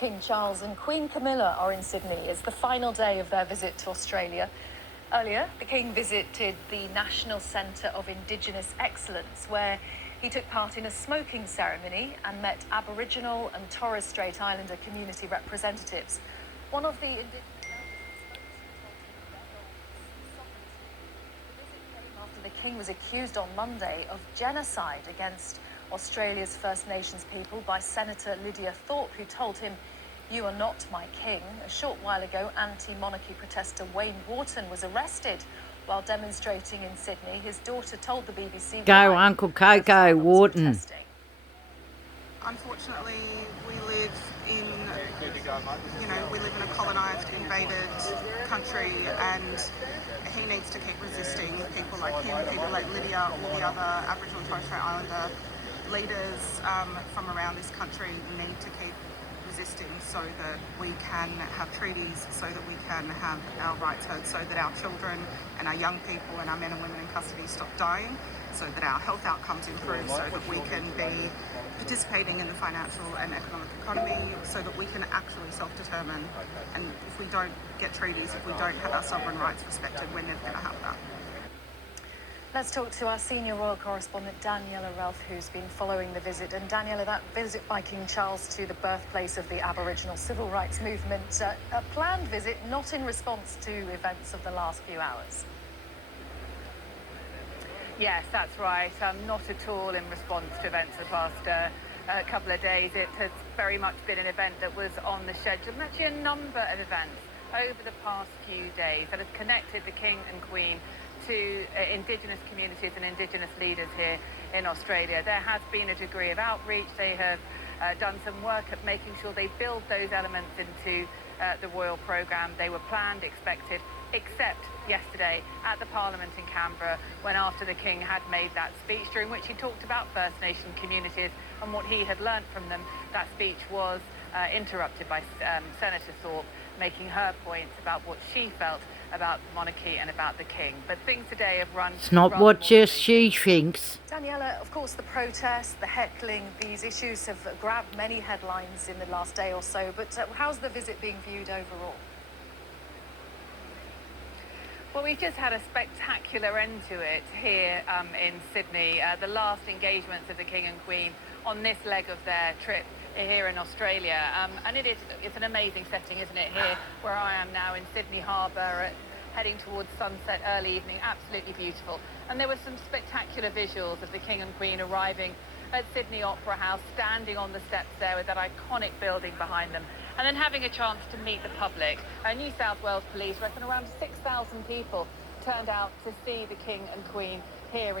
King Charles and Queen Camilla are in Sydney. It's the final day of their visit to Australia. Earlier, the King visited the National Centre of Indigenous Excellence, where he took part in a smoking ceremony and met Aboriginal and Torres Strait Islander community representatives. One of the Indigenous after the King was accused on Monday of genocide against Australia's First Nations people by Senator Lydia Thorpe, who told him, "You are not my king." A short while ago, anti-monarchy protester Wayne Wharton was arrested while demonstrating in Sydney. His daughter told the BBC, "Go, Uncle Coco, Wharton." Unfortunately, we live in, we live in a colonised, invaded country, and he needs to keep resisting. People like him, people like Lydia, all the other Aboriginal and Torres Strait Islander leaders from around this country need to keep resisting so that we can have treaties, so that we can have our rights heard, so that our children and our young people and our men and women in custody stop dying, so that our health outcomes improve, so that we can be participating in the financial and economic economy, so that we can actually self-determine. And if we don't get treaties, if we don't have our sovereign rights respected, we're never going to have that. Let's talk to our senior royal correspondent, Daniela Ralph, who's been following the visit. And Daniela, that visit by King Charles to the birthplace of the Aboriginal civil rights movement, a planned visit, not in response to events of the last few hours. Yes, that's right. Not at all in response to events of the past couple of days. It has very much been an event that was on the schedule, and actually a number of events over the past few days that has connected the King and Queen to Indigenous communities and Indigenous leaders here in Australia. There has been a degree of outreach. They have done some work at making sure they build those elements into the royal programme. They were planned, expected, except yesterday at the Parliament in Canberra, when after the King had made that speech, during which he talked about First Nation communities and what he had learnt from them. That speech was interrupted by Senator Thorpe, making her points about what she felt about the monarchy and about the King. But things today have run... It's not what just she thinks. Daniela, of course, the protests, the heckling, these issues have grabbed many headlines in the last day or so, but how's the visit being viewed overall? Well, we've just had a spectacular end to it here in Sydney. The last engagements of the King and Queen on this leg of their trip here in Australia. And it's an amazing setting, isn't it, here where I am now in Sydney Harbour, heading towards sunset, early evening, absolutely beautiful. And there were some spectacular visuals of the King and Queen arriving at Sydney Opera House, standing on the steps there with that iconic building behind them, and then having a chance to meet the public. New South Wales Police reckon around 6,000 people turned out to see the King and Queen here